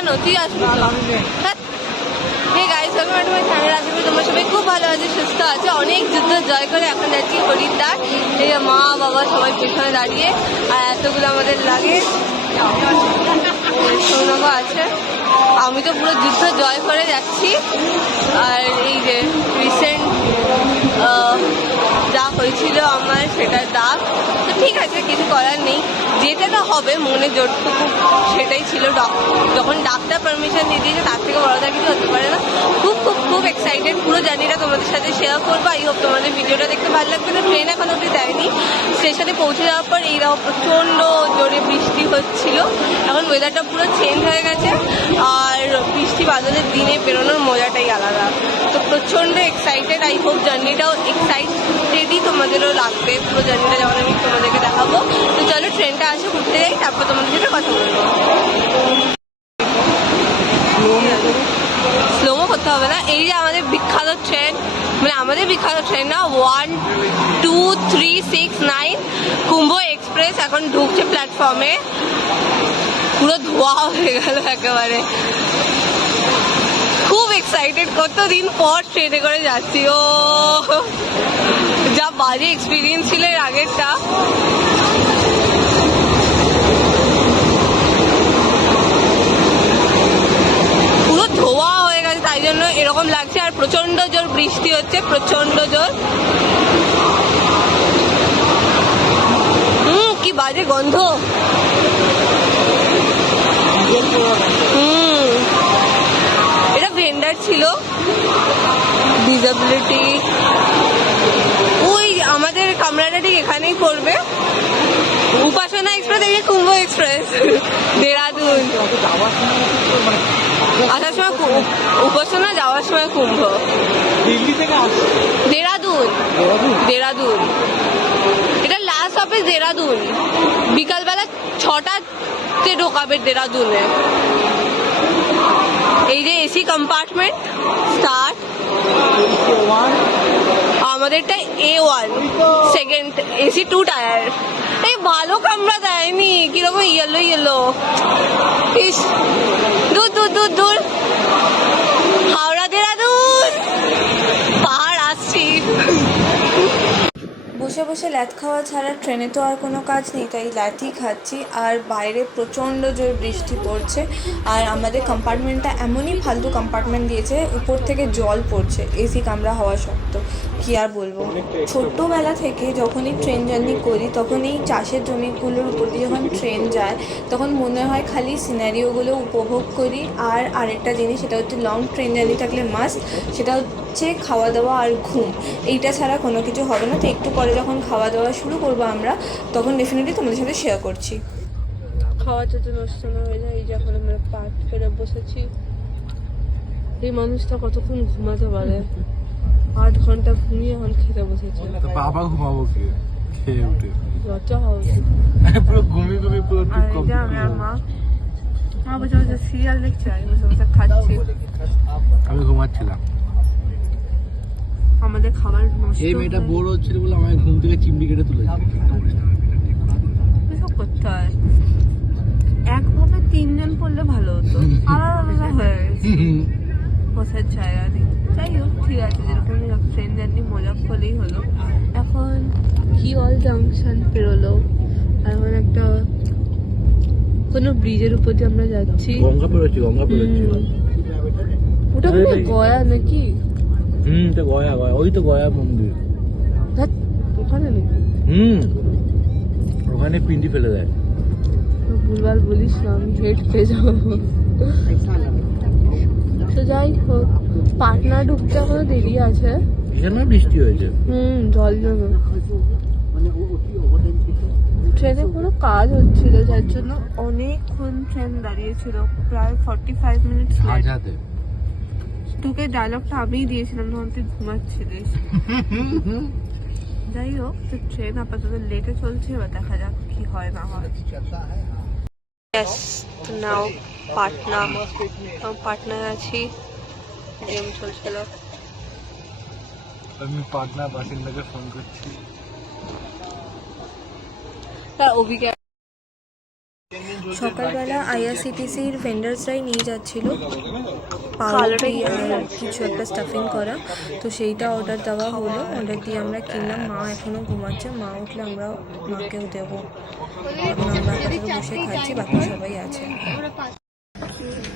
কেন তুই আসবি hey guys welcome to my channel সবাই খুব ভালো আছে, সুস্থ আছে। অনেক যুদ্ধ জয় করে এখন যাচ্ছি হরিদ্বার। এই মা, বাবা সবাই পেছনে দাঁড়িয়ে আর এতগুলো আমাদের লাগে সৌরভ আছে। আমি তো পুরো যুদ্ধ জয় করে যাচ্ছি। আর এই যে রিসেন্ট যা হয়েছিল আমার, সেটার দাগ। ঠিক আছে, কিছু করার নেই। তো হবে, মনে জোরটুকু সেটাই ছিল যখন ডাক্তার পারমিশন দিয়ে দিয়েছে, তার থেকে বড় কিছু হতে পারে না। খুব খুব খুব এক্সাইটেড পুরো জার্নিটা তোমাদের সাথে শেয়ার করব। আই হোপ তোমাদের ভিডিওটা দেখতে ভালো লাগবে। তো ট্রেন এখন অব্দি দেয়নি স্টেশনে পৌঁছে যাওয়ার পর এইরকম প্রচণ্ড জোরে বৃষ্টি হচ্ছিল। এখন ওয়েদারটা পুরো চেঞ্জ হয়ে গেছে। আর বৃষ্টি বাদলের দিনে বেরোনোর মজাটাই আলাদা। প্রচণ্ড এক্সাইটেড আই হোপ জার্নিটাও এক্সাইটেডই তোমাদেরও লাগবে। পুরো জার্নিটা যখন আমি তোমাদেরকে দেখাবো। তো চলো ট্রেনটা আসে, ঘুরতে যাই, তারপর তোমাদের সাথে কথা বলব। স্লোমো করতে হবে না। এই যে আমাদের বিখ্যাত ট্রেন মানে আমাদের বিখ্যাত ট্রেন না one two three six nine Kumbh express এখন ঢুকছে প্ল্যাটফর্মে পুরো ধোয়া হয়ে গেল একেবারে। এক্সাইটেড কতদিন পর ট্রেনে করে যাচ্ছি, ও। যা বাজে এক্সপিরিয়েন্স ছিল এর আগেরটা। পুরো ধোয়া হয়ে গেছে, তাই জন্য এরকম লাগছে, আর প্রচণ্ড জোর বৃষ্টি হচ্ছে প্রচণ্ড জোর। হুম, কি বাজে গন্ধ হুম এটা ভেন্ডার ছিল ডিসেবিলিটি ওই আমাদের কামরাটা ঠিক এখানেই পড়বে। উপাসনা এক্সপ্রেস এই কুম্ভ এক্সপ্রেস দেরাদুন। আসার সময় উপাসনা যাওয়ার সময় কুম্ভ। দিল্লি থেকে দেরাদুন। দেরাদুন? এটা লাস্ট অফিস দেরাদুন। বিকালবেলা ছটাতে ঢোকাবে দেরাদুনে। এই যে এসি কম্পার্টমেন্ট ওয়ান আমাদেরটা A one second AC two tier এই ভালো কামরা দেয়নি কীরকম ইয়েলো ইয়েলো ইস দূর দূর দূর দূর বসে বসে ল্যাথ খাওয়া ছাড়া ট্রেনে তো আর কোনো কাজ নেই, তাই ল্যাথই খাচ্ছি। আর বাইরে প্রচণ্ড জোর বৃষ্টি পড়ছে, আর আমাদের কম্পার্টমেন্টটা এমনই ফালতু কম্পার্টমেন্ট দিয়েছে, উপর থেকে জল পড়ছে এসি কামরা হওয়া সত্ত্বেও। কি আর বলব? ছোট্টবেলা থেকে যখনই ট্রেন জার্নি করি তখন এই চাষের জমিগুলোর উপর দিয়ে যখন ট্রেন যায়, তখন মনে হয় খালি সিনারিওগুলো উপভোগ করি। আর আরেকটা জিনিস, সেটা হচ্ছে লং ট্রেন জার্নি থাকলে মাস্ট সেটা হচ্ছে খাওয়া দাওয়া আর ঘুম। এইটা ছাড়া কোনো কিছু হবে না। তো একটু পরে যখন খাওয়া দাওয়া শুরু করব আমরা, তখন ডেফিনেটলি তোমাদের সাথে শেয়ার করছি। খাওয়া যাতে নষ্ট না হয়ে যায়, এই যে এখন আমরা পাট করে বসেছি, এই মানুষটা কতক্ষণ ঘুমাতে পারে? আট ঘণ্টা ঘুমিয়ে এখন খেতে বসেছে বাবা ঘুমাবো কি? খেয়ে উঠে। লজ্জা উচিত পুরো ঘুমিয়ে ঘুমিয়ে পুরো আমি আর মা মা বসে বসে সিরিয়াল দেখছে আমি বসে বসে খাচ্ছি। আমি ঘুমাচ্ছিলাম। আমাদের খাবার নষ্ট এই মেয়েটা বোর হচ্ছিল বলে আমায় ঘুম থেকে চিমড়ি কেটে তুলেছে। এসব করতে হয় একভাবে তিনজন পড়লে ভালো হতো আলাদা আলাদা হয়ে গেছে বসার জায়গা নেই যাই হোক ঠিক আছে যেরকম ট্রেন জার্নি মজা করলেই হলো। এখন কিওয়াল জাংশন পেরোলো? এখন একটা কোনো ব্রিজের উপর দিয়ে আমরা যাচ্ছি। গঙ্গা পেরোচ্ছি গঙ্গা পেরোচ্ছি। ওটা কোনো গয়া নাকি? হুম এটা গয়া গয়া। ওই তো গয়া মন্দির। ওখানে নাকি? হুম। ওখানে পিন্ডি ফেলে দেয়। ভুলভাল বলিস না আমি হেড পেয়ে যাব। তো যাই হোক পাটনা ঢুকতে এখনও দেরি আছে। এখানে বৃষ্টি হয়েছে। হুম জল জমে। ট্রেনে কোনো কাজ হচ্ছিল যার জন্য অনেকক্ষণ ট্রেন দাঁড়িয়েছিল প্রায় ফর্টি ফাইভ মিনিটস আজাদে। তোকে ডায়লগটা আমিই দিয়েছিলাম তখন তুই ঘুমাচ্ছিলিস। যাই হোক তো ট্রেন আপাতত লেটে চলছে এবার দেখা যাক কি হয় না হয়। Yes, নাও পাটনা। আমি পাটনায় আছি। গেম চলছিল। আমি পাটনা বাসিন্দাকে ফোন করছি। অভিজ্ঞতা সকালবেলা আইআরসিটিসির ভেন্ডার্সরাই নিয়ে যাচ্ছিল। পাউরুটি আর কিছু একটা স্টাফিং করা। তো সেইটা অর্ডার দেওয়া হলো। অর্ডার দিয়ে আমরা কিনলাম। মা এখনও ঘুমাচ্ছে। মা উঠলে আমরা মাকেও দেবো। এখন আমরা বসে খাচ্ছি। বাকি সবাই আছে।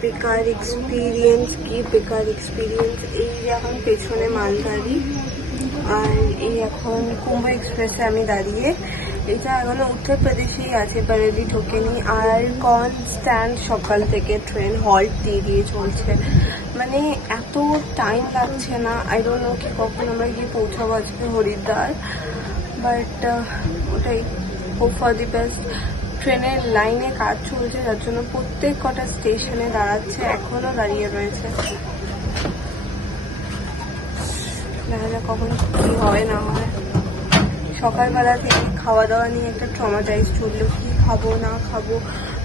বেকার এক্সপিরিয়েন্স কি বেকার এক্সপিরিয়েন্স এই এখন পেছনে মালগাড়ি আর এই এখন কুম্ভ এক্সপ্রেসে আমি দাঁড়িয়ে। এটা এখনও উত্তরপ্রদেশেই আছে বারেলি ঢোকেনি। আর কনস্ট্যান্ট সকাল থেকে ট্রেন হল্ট দিয়ে দিয়ে চলছে। মানে এত টাইম লাগছে না। আই ডোন্ট নো কি কখন আমরা গিয়ে পৌঁছাবো আজকে হরিদ্বার। বাট ওটাই। হোপ ফর দি বেস্ট ট্রেনের লাইনে কাজ চলছে, যার জন্য প্রত্যেক কটা স্টেশনে দাঁড়াচ্ছে, এখনও দাঁড়িয়ে রয়েছে। দেখা যাক কখনো কি হয়, না হয়। সকালবেলা থেকে খাওয়া দাওয়া নিয়ে একটা ট্রমাটাইজ চলল, কি খাব, না খাব।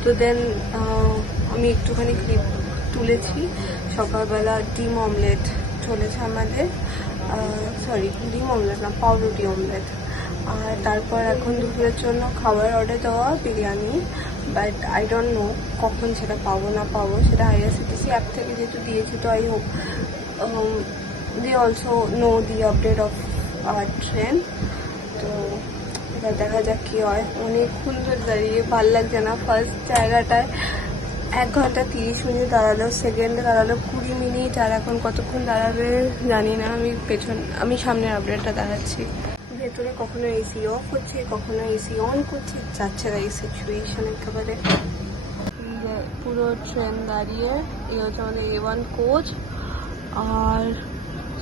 তো দেন আমি একটুখানি ক্লিপ তুলেছি। সকালবেলা ডিম অমলেট চলেছে আমাদের। সরি ডিম অমলেট না, পাউরুটি অমলেট আর তারপর এখন দুপুরের জন্য খাবার অর্ডার দেওয়া biryani but I don't know কখন সেটা পাবো না পাবো, সেটা আইআরসিটিসি অ্যাপ থেকে যেহেতু দিয়েছি, তো I hope the also know the update of our train তো এবার দেখা যাক কী হয়। অনেকক্ষণ ধরে দাঁড়িয়ে ভালো লাগছে না। ফার্স্ট জায়গাটায় এক ঘণ্টা তিরিশ মিনিট দাঁড়াল সেকেন্ডে দাঁড়াল কুড়ি মিনিট, আর এখন কতক্ষণ দাঁড়াবে জানি না। আমি পেছন, আমি সামনের আপডেটটা দাঁড়াচ্ছি। ভেতরে কখনো এসি অফ হচ্ছে কখনো এসি অন করছে, যাচ্ছে না এই সিচুয়েশন একেবারে পুরো ট্রেন দাঁড়িয়ে, এই হচ্ছে আমাদের এ ওয়ান কোচ আর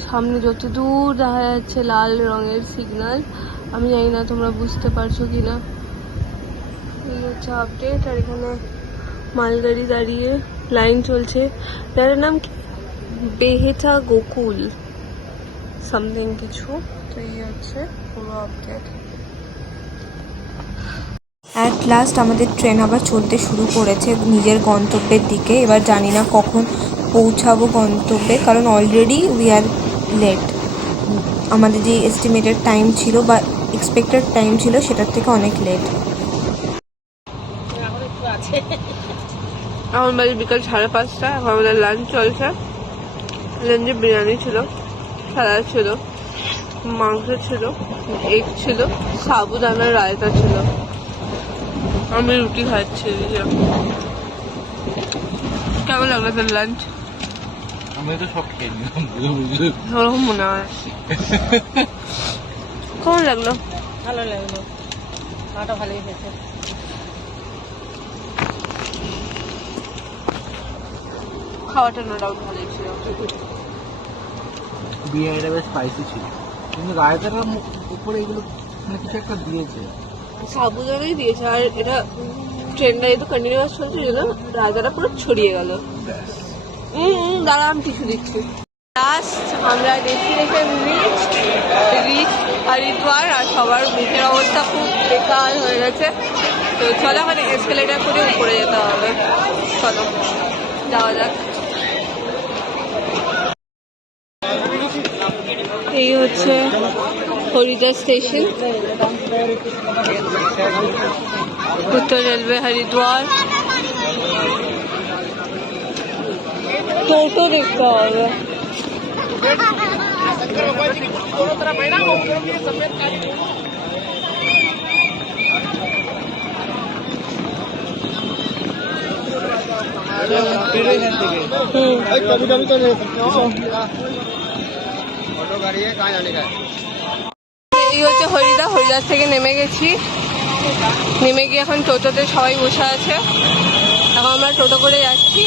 সামনে যত দূর দেখা যাচ্ছে লাল রঙের সিগন্যাল আমি জানি না তোমরা বুঝতে পারছ কি না এই হচ্ছে আপডেট আর এখানে মালগাড়ি দাঁড়িয়ে লাইন চলছে। যার নাম বেহেটা গোকুল সামথিং কিছু। তো এই হচ্ছে। অ্যাট লাস্ট আমাদের ট্রেন আবার চলতে শুরু করেছে নিজের গন্তব্যের দিকে। এবার জানি না কখন পৌঁছাবো গন্তব্যে, কারণ অলরেডি উই আর লেট আমাদের যে এস্টিমেটেড টাইম ছিল বা এক্সপেক্টেড টাইম ছিল, সেটার থেকে অনেক লেট এখন বাজে বিকাল সাড়ে পাঁচটা, এখন আমাদের লাঞ্চ চলছে। লাঞ্চে বিরিয়ানি ছিল স্যালাড ছিল। মাংস ছিল এগ ছিল সাবুদানার রায়তা ছিল। আমি রুটি খাচ্ছি কেমন লাগল তোর লাঞ্চ আমি তো সব খেয়ে নিলাম ওরকম মনে হয়। কেমন লাগল? ভালো লাগল। খাওয়াটা ভালোই হয়েছে। খাওয়াটা নো ডাউট ভালোই ছিল। বিরিয়ানিটা বেশ স্পাইসি ছিল। কিন্তু রায়তাটার মু- উপরে এগুলো মানে কিছু একটা দিয়েছে। সাবুদানাই দিয়েছে আর এটা ট্রেনটা যেহেতু কন্টিনিউয়াস চলছে এই জন্য পুরো ছড়িয়ে গেল। দাঁড়া আমি টিস্যু দিচ্ছি লাস্ট আমরা ডেস্টিনেশন রিচ রিচ হরিদ্বার আর সবার মুখের অবস্থা খুব বেকার হয়ে গেছে। তো চলো মানে এসকেলেটার করে উপরে যেতে হবে। চলো যাওয়া যাক। এই হচ্ছে হরিদ্বার স্টেশন। উত্তর রেলওয়ে হরিদ্বার। এই হচ্ছে হরিদা, হরিদার থেকে নেমে গেছি। নেমে গিয়ে এখন টোটোতে সবাই বসে আছে। এখন আমরা টোটো করে যাচ্ছি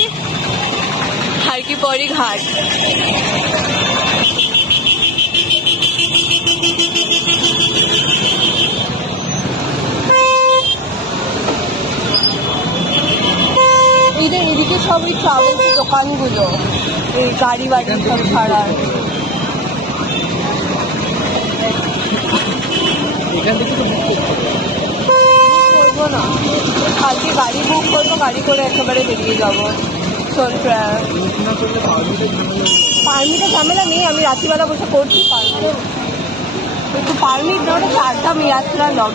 হারকিপরি ঘাট। এই এদিকে সব ওই দোকানগুলো, এই গাড়ি বাড়ি সব ছাড়ার। গাড়ি করে একেবারে বেরিয়ে যাব। পারমিটা ঝামেলা নেই, আমি রাত্রিবেলা বসে করছি একটু পারমিট না ওটা চারটা মেয়াত্রা লগ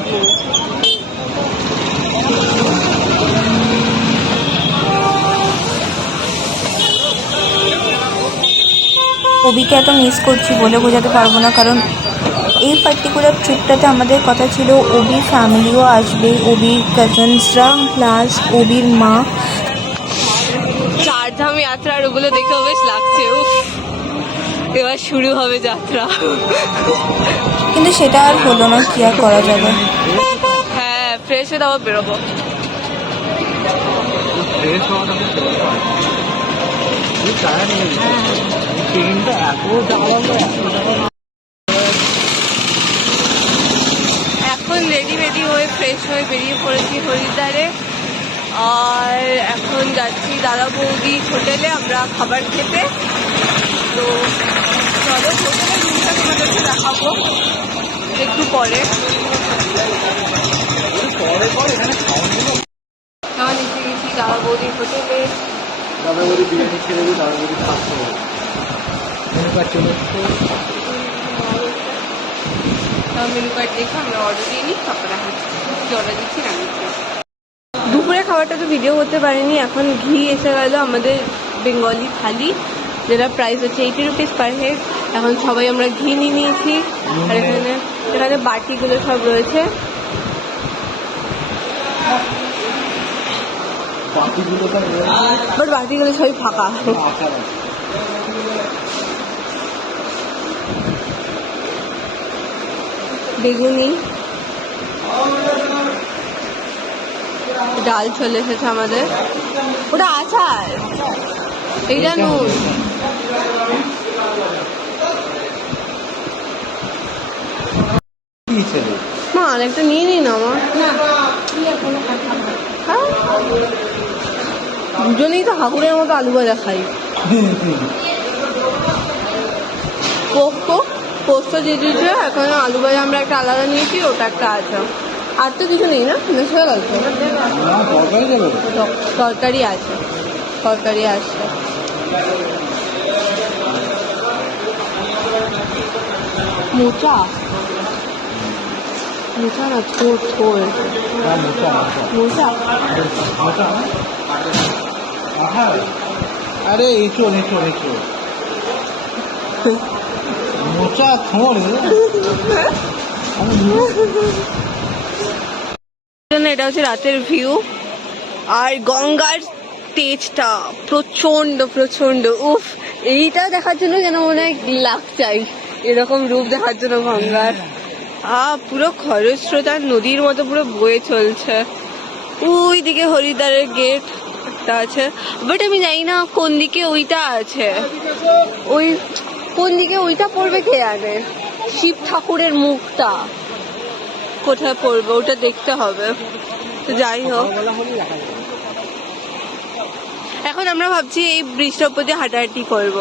কবিকে এত মিস করছি বলে বোঝাতে পারব না, কারণ এই পার্টিকুলার ট্রিপটাতে আমাদের কথা ছিল অবির ফ্যামিলিও আসবে ওবির কাজিনসরা প্লাস ওবির মা। চারধাম যাত্রার ওগুলো দেখেও বেশ লাগছে উফ। এবার শুরু হবে যাত্রা। কিন্তু সেটা আর হলো না কি আর করা যাবে? হ্যাঁ ফ্রেশ হয়ে তারপর বেরোবো। ট্রেনটা এত চালালো এত চালালো এখন রেডি রেডি হয়ে ফ্রেশ হয়ে বেরিয়ে পড়েছি হরিদ্বারে। আর এখন যাচ্ছি দাদা বৌদি হোটেলে আমরা খাবার খেতে। তো চলো হোটেলের রুমটা তোমাদেরকে দেখাবো। একটু পরে। গেছি দাদা বৌদির হোটেলে। দাদা বলি বিরিয়ানি দিই দাদা থাকতে হবে মেনু কার্ড দেখে আমরা অর্ডার দিয়ে নিই তারপরে এখন কি অর্ডার দিচ্ছি না দুপুরে খাবারটা তো ভিডিও করতে পারিনি এখন ঘি এসে গেল আমাদের বেঙ্গলি থালি যেটা প্রাইস হচ্ছে এইটি রুপিস পার হেড এখন সবাই আমরা ঘি নিয়ে নিয়েছি আর এখানে এখানে বাটিগুলো সব রয়েছে। বাকিগুলো বাট বাটিগুলো সবই ফাঁকা আসার আছে বেগুনি। ডাল চলে এসেছে আমাদের। ওটা আচার। এইটা নুন। মা আরেকটা নিয়ে নিন আমার হ্যাঁ। দুজনেই তো হাকুরের মতো আলু ভাজা খাই। পোস্ত পোস্ত দিয়ে দিয়েছে, এখন আলু ভাজা আমরা একটা আলাদা নিয়েছি, ওটা একটা আছে। আর তো কিছু নেই না মিস হয়ে গেল তরকারি আছে তরকারি আছে। মোচা? মোচা না, ছোট ছোট। মোচা? আরে এঁচো এঁচো এঁচো আমি জন্য এটা হচ্ছে রাতের ভিউ আর গঙ্গার তেজটা প্রচণ্ড প্রচণ্ড উফ, এইটা দেখার জন্য যেন মনে হয় লাখ চাই। এরকম রূপ দেখার জন্য গঙ্গার। আ, পুরো খরস্রোতার নদীর মতো পুরো বয়ে চলছে। ওই দিকে হরিদ্বারের গেট একটা আছে। বাট আমি জানি না কোন দিকে ওইটা আছে। ওই কোন দিকে ওইটা পড়বে কে জানে শিব ঠাকুরের মুখটা। কোথায় পড়বে? ওটা দেখতে হবে। তো যাই হোক। এখন আমরা ভাবছি এই ব্রিজটার উপর দিয়ে হাঁটাহাঁটি করব।